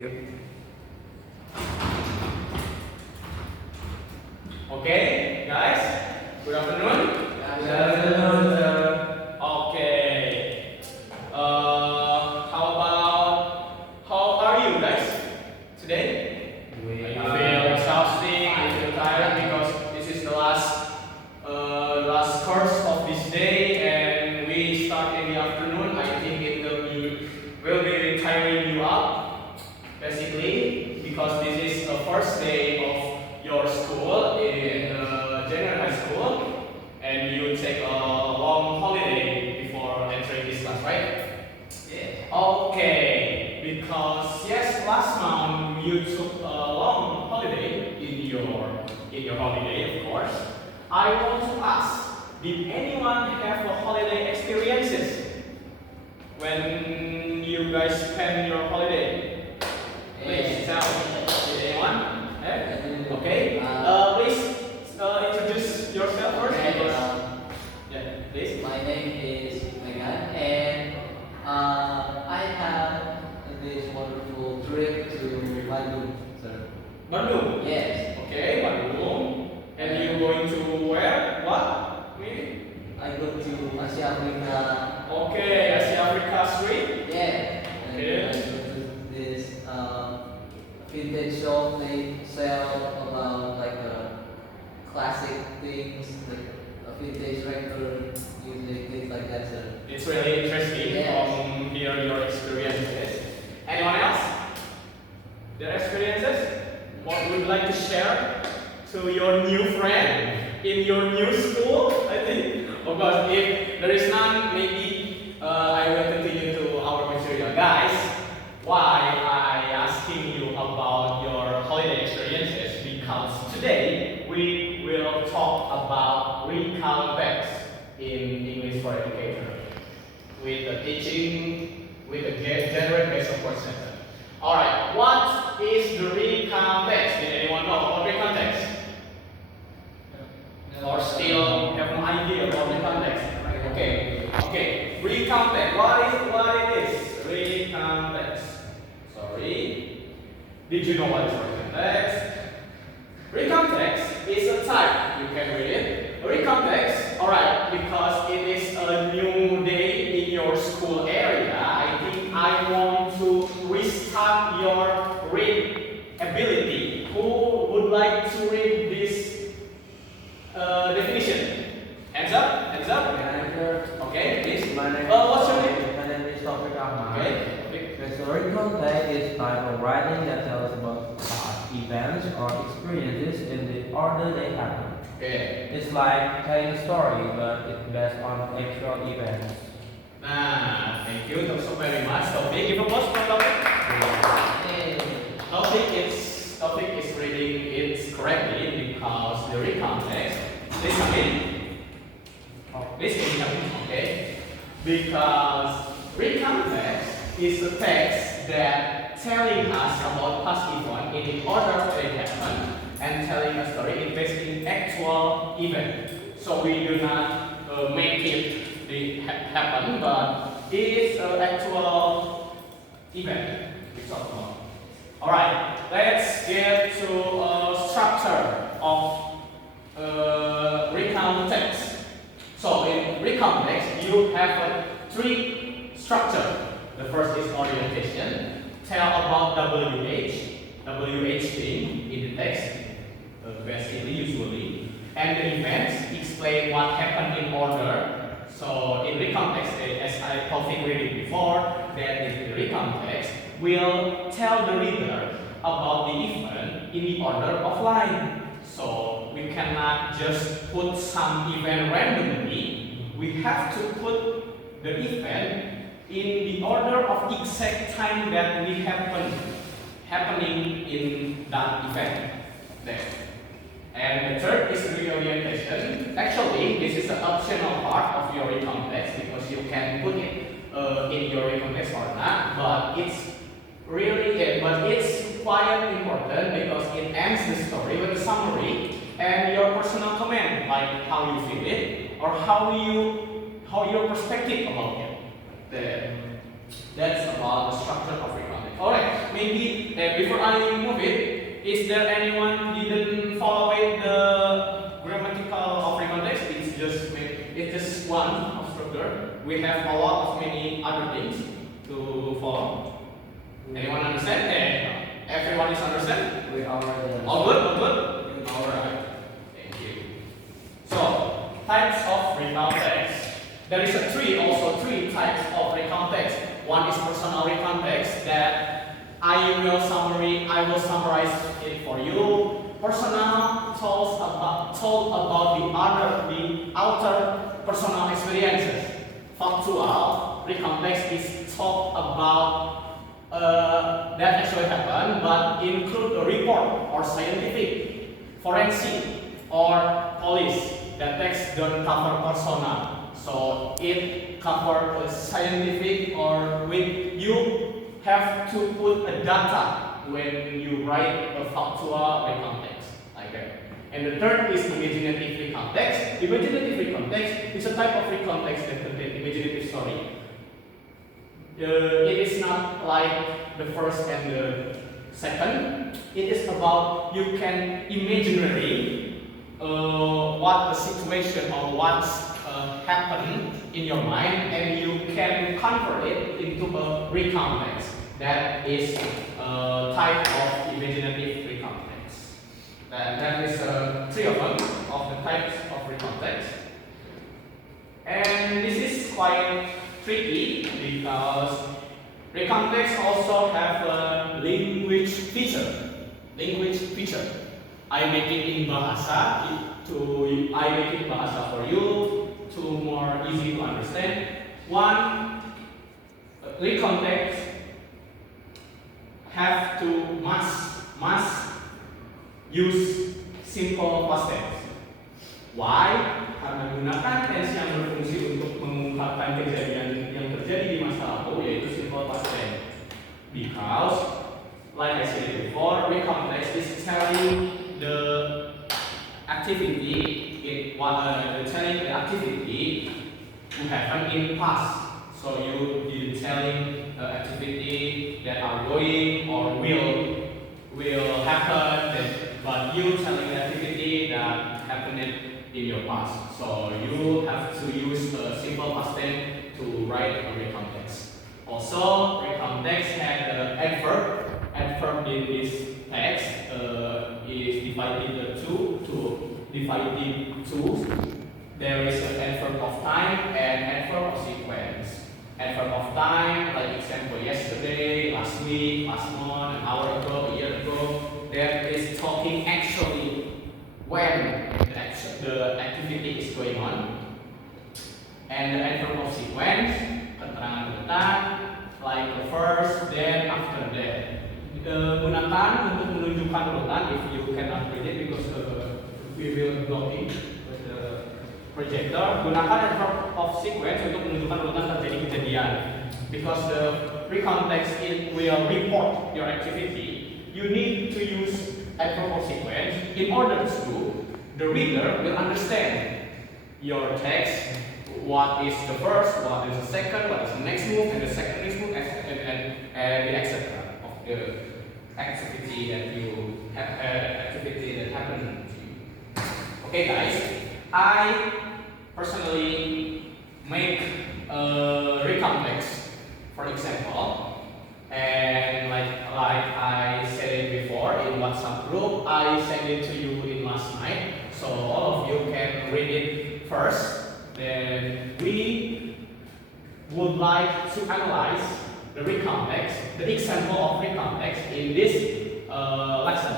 Yep. Okay, guys. Good afternoon. Good afternoon, sir. Okay. How are you guys today? We You are feel exhausted? You feel tired because this is the last course of this day, and we start in the afternoon. I think it will be tiring you up, basically, because this is the first day of your school in junior high school, and you take a long holiday before entering this class, right? yeah. Okay, because yes, last month you took a long holiday in your holiday, of course. I want to ask, did anyone have a holiday experiences when you guys spend your holiday? Please tell me. Did anyone? Eh? Okay. Please introduce yourself first. Yeah, please. My name is Megan, and I have this wonderful trip to Bandung, sir. Bandung. Yes, Okay, Bandung. And you going to where? What? Maybe? I go to Asia Africa. Okay, Asia Africa Street. Yeah, and Okay. I go to this vintage shop. They sell about classic things, like a vintage record, music, things like that, sir. It's really interesting Yes. from hear your experiences. Anyone else? Their experiences? What would you like to share to your new friend in your new school? I think. Of course, if there is none, maybe I will continue to our material. Guys, why I asking you about your holiday experiences? Because today we will talk about recount text in English for Educator with the teaching with the genre-based support center. Alright, what is the recount text? Did anyone know about recount text? Or still have no idea about recount text? Okay, recount text. What it is? Recount text. Sorry. Did you know what is recount text? Recount text is a type. You can read it. Recount text, alright, because it is a new day in your school area. I think I want to restart your read ability. Who would like to read this definition? Hands up, hands up. Okay, please. My name What's your name? My name is Akbar. Okay. Historical text is type of writing that tells about past events or experiences in the order they happen. Okay. It's like telling a story, but it's based on actual events. Nah, thank you so very much. Topic, give applause for topic. Topic is reading it correctly because the recount text. Please come in. Please come in. Okay. Because recount text is the text that telling us about past event in the order they happen and telling a story is based in actual event. So we do not make it happen, but it is an actual event we talk about. Alright, let's get to a structure of recount text. So in recount text, you have three structure. The first is orientation, tell about WH thing in the text, basically, usually, and the events explain what happened in order. So in recount text, as I told read before, that in the recount text will tell the reader about the event in the order of line. So we cannot just put some event randomly. We have to put the event in the order of exact time that we happening in that event there. And the third is reorientation. Actually, this is the optional part of your recount text because you can put it in your recount text or not, but it's quite important because it ends the story with a summary and your personal comment, like how you feel it or how your perspective about it. That's about the structure of recount text. Alright, maybe before I move it, is there anyone didn't follow it the grammatical of recontext? It's just one of structure. We have a lot of many other things to follow. Anyone understand? Everyone is understand? We are the All good? All good? Alright. Thank you. So, types of recount text. There is three types of recount text. One is personal recount text that I will summarize it for you. Personal told about the outer personal experiences. Factual recount text is talk about that actually happened, but include a report or scientific, forensic, or police. That text don't cover personal, so it covers scientific or when you have to put a data when you write a factual recount text, like that. And the third is imaginative recount text. Imaginative recount text is a type of recount text that contains imaginative story. It is not like the first and the second. It is about you can imaginary what the situation or what's happened in your mind, and you can convert it into a recount text. That is a type of imaginative recount text. That is three of them of the types of recount text. And this is quite tricky because recount text also have a language feature. I make it in bahasa for you to more easy to understand. One, recount text have to must use simple past tense. Why? Karena gunakan tense yang berfungsi untuk mengungkapkan kejadian yang terjadi di masa lalu, yaitu simple past tense. Because, like I said before, recount text is telling the activity to happen in past. So you telling the activity that are going or will happen, but you telling the activity that happened in your past. So you have to use a simple past tense to write a recount text. Also, recount text had the adverb. Adverb in this text is divided into two. There is an adverb of time and adverb of sequence. Adverb of time, like example yesterday, last week, last month, an hour ago, a year ago. That is talking actually when the activity is going on. And the adverb of sequence, keterangan urutan, like the first, then, after that. Gunakan untuk menunjukkan urutan. If you cannot read it because we will blocking with the projector. Gunakan adverb of sequence untuk menunjukkan urutan terjadi kejadian. Because the recount text it will report your activity, you need to use adverb of sequence in order to the reader will understand your text. What is the first, what is the second, what is the next move, and the second next move, and the etc. of the activity that you have, activity that happened to you. Okay, guys, I personally make a recount text, for example, and like I said it before in WhatsApp group, I sent it to you in last night, so all of you can read it first. Then we would like to analyze the recount text, the example of recount text in this lesson.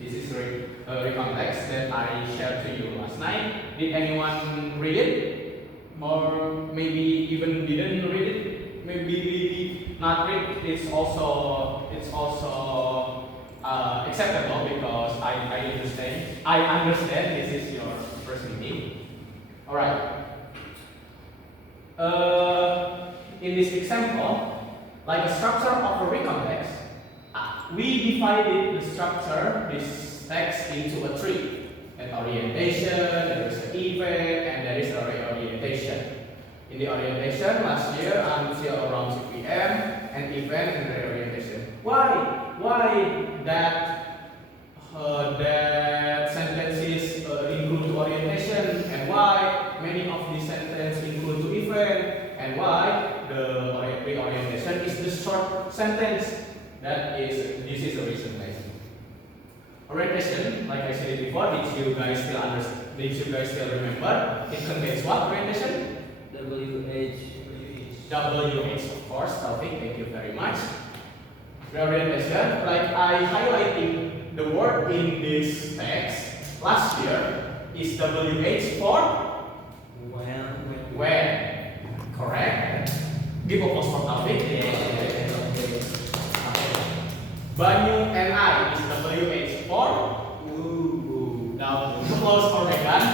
This is recount text that I shared to you last night. Did anyone read it? Or maybe even didn't read it? Maybe not read. It's also acceptable because I understand this is your first meeting. Alright. In this example, like the structure of a recount text, we divided the structure, this text, into a tree. An orientation, there is an event, and there is a reorientation. In the orientation, last year until around 2 p.m., an event and reorientation Why that sentences include orientation, and why many of these sentences include to event, and why the reorientation is the short sentence. This is the reason, guys. Orientation, like I said before, did you guys still remember? It contains what orientation? WH. WH, of course. Taufik, thank you very much. Reorientation, like I highlighting the word in this text last year, is WH for when. Correct. Give applause for Taufik. Banyu and I is WH for Now applause for Megan,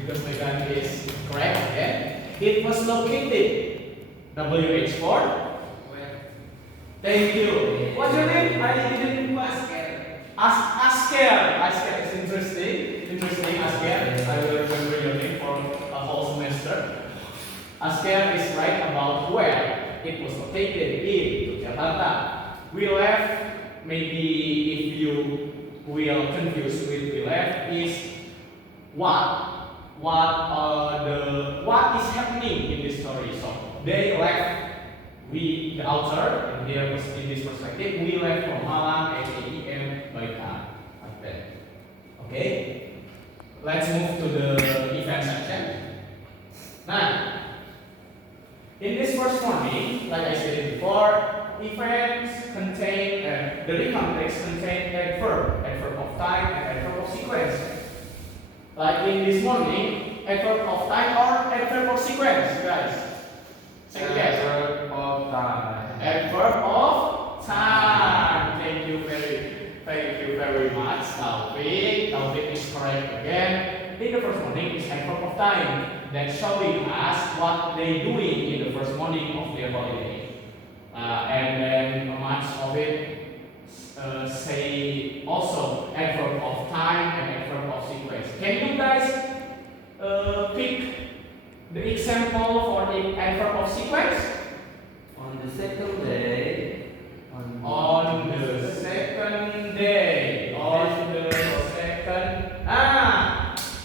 because Megan is correct again. It was located WH for Thank you. What's your name? I didn't ask. Asker is interesting, Asker. I will remember your name for a whole semester. Asker is right about where it was located in Jakarta. We left, maybe if you will confuse with we left, is what is happening in this story. So they left. The author, and here was in this perspective, we left from Malang at 8 AM by car, like that. Okay? Let's move to the event section. Now, in this first morning, like I said before, events contain, the recount text contain adverb of time and adverb of sequence. Like in this morning, adverb of time or adverb of sequence, guys? Adverb of time. Adverb of time. Thank you very much, Taufik. Taufik is correct again. In the first morning is adverb of time. That's showing us what they doing in the first morning of their holiday. And then much of it say also adverb of time and adverb of sequence. Can you guys pick the example for the adverb of sequence? On the second day.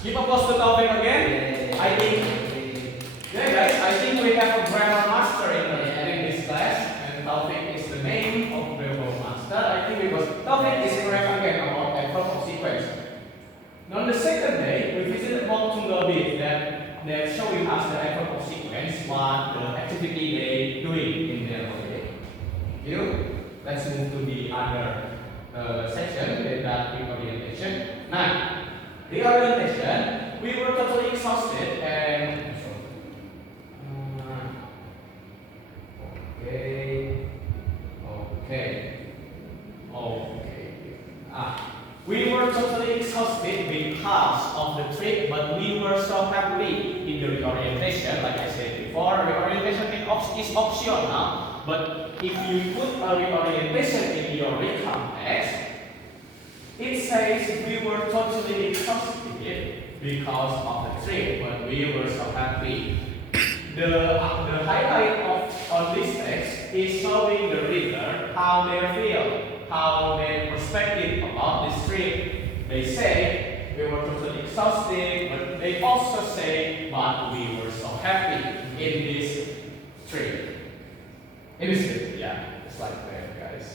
Give applause to Taufik again. I think, guys, I think we have a grammar master in this class, and Taufik is the name of grammar master. I think because Taufik is correct again about adverb of sequence. On the second day, we visited Mount Tunggal that showing us the adverb of sequence, what the activity they doing in their holiday. Let's move to the other section, that reorientation. Now, reorientation, we were totally exhausted and we were totally exhausted because of the trip, but we were so happy in the reorientation. Like I said before, reorientation is optional, but if you put a reorientation in your recount text, it says we were totally exhausted because of the trip, but we were so happy. The highlight of this text is showing the reader how they feel, how their perspective about this trip. They say we were totally exhausted, but they also say, but we were so happy in this trip. Yeah, it's like that, guys.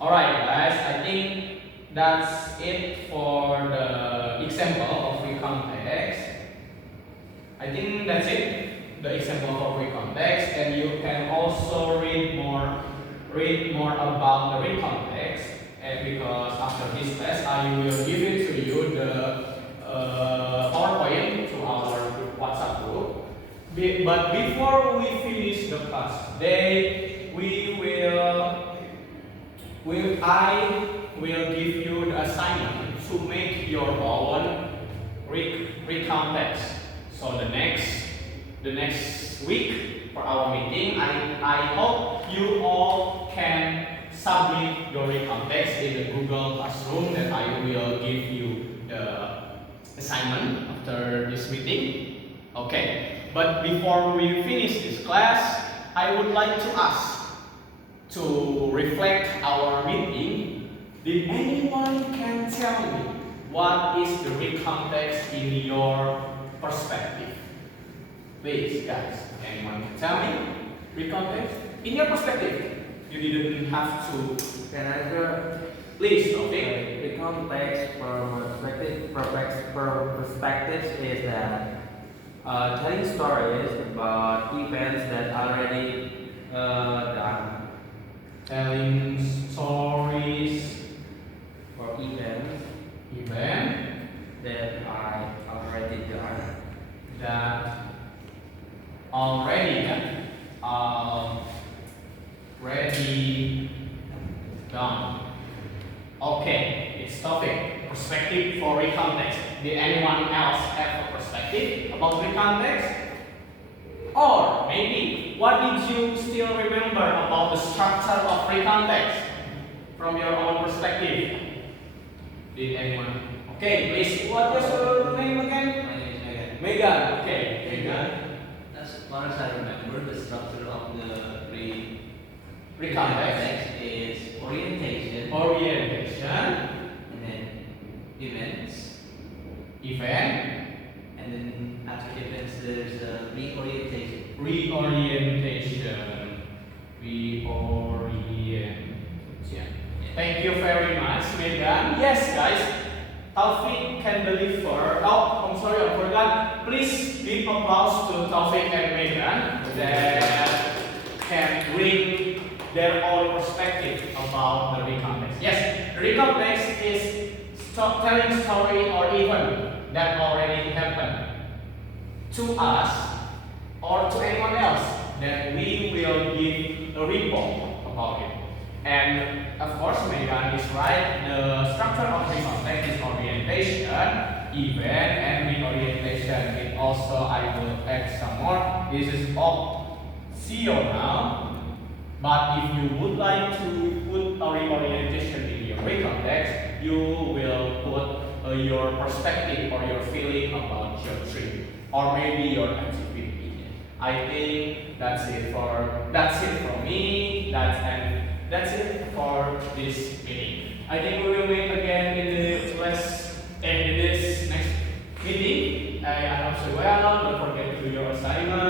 Alright, guys, I think that's it for the example of recount text. I think that's it, the example of recount text, and you can also read more about the recount text. And because after this class, I will give it to you the PowerPoint to our WhatsApp group. But before we finish the class today, I will give you the assignment to make your own recount text. So the next week for our meeting, I hope you all can submit your recount text in the Google Classroom that I will give you the assignment after this meeting. Okay, but before we finish this class, I would like to ask, to reflect our meeting, did anyone can tell me what is the recontext in your perspective? Please, guys, anyone can tell me recontext in your perspective? You didn't have to. Can I answer? Please, okay. The context per perspective is that telling stories about events that already done. Telling stories For events event that I already done. that already ready done. Okay, it's topic perspective for recontext. Did anyone else have a perspective about recontext? Or maybe what did you still remember about the structure of recontext from your own perspective? Did anyone? Okay, please. What was your name again? My name is Megan. Megan. Okay, Megan. As far as I remember, the structure of the Recontext. is orientation, Orientation. and then events, Event. and then after events there's reorientation. Reorientation. Reorientation. Thank you very much, Megan. Yes, guys. Taufik can deliver. Oh, I'm sorry, I forgot. Please give applause to Taufik and Megan that can bring their own perspective about the recontext. Yes, recontext is telling story or event that already happened to us or to anyone else. Then we will give a report about it. And of course, Megan is right. The structure of recontext is orientation, event, and reorientation. It also, I will add some more. This is optional. But if you would like to put a reorientation in your recontext, you will put your perspective or your feeling about your trip or maybe your activity. I think that's it for me. That's it for this meeting. I think we will meet again in this next meeting. I hope so well. Don't forget to do your assignment.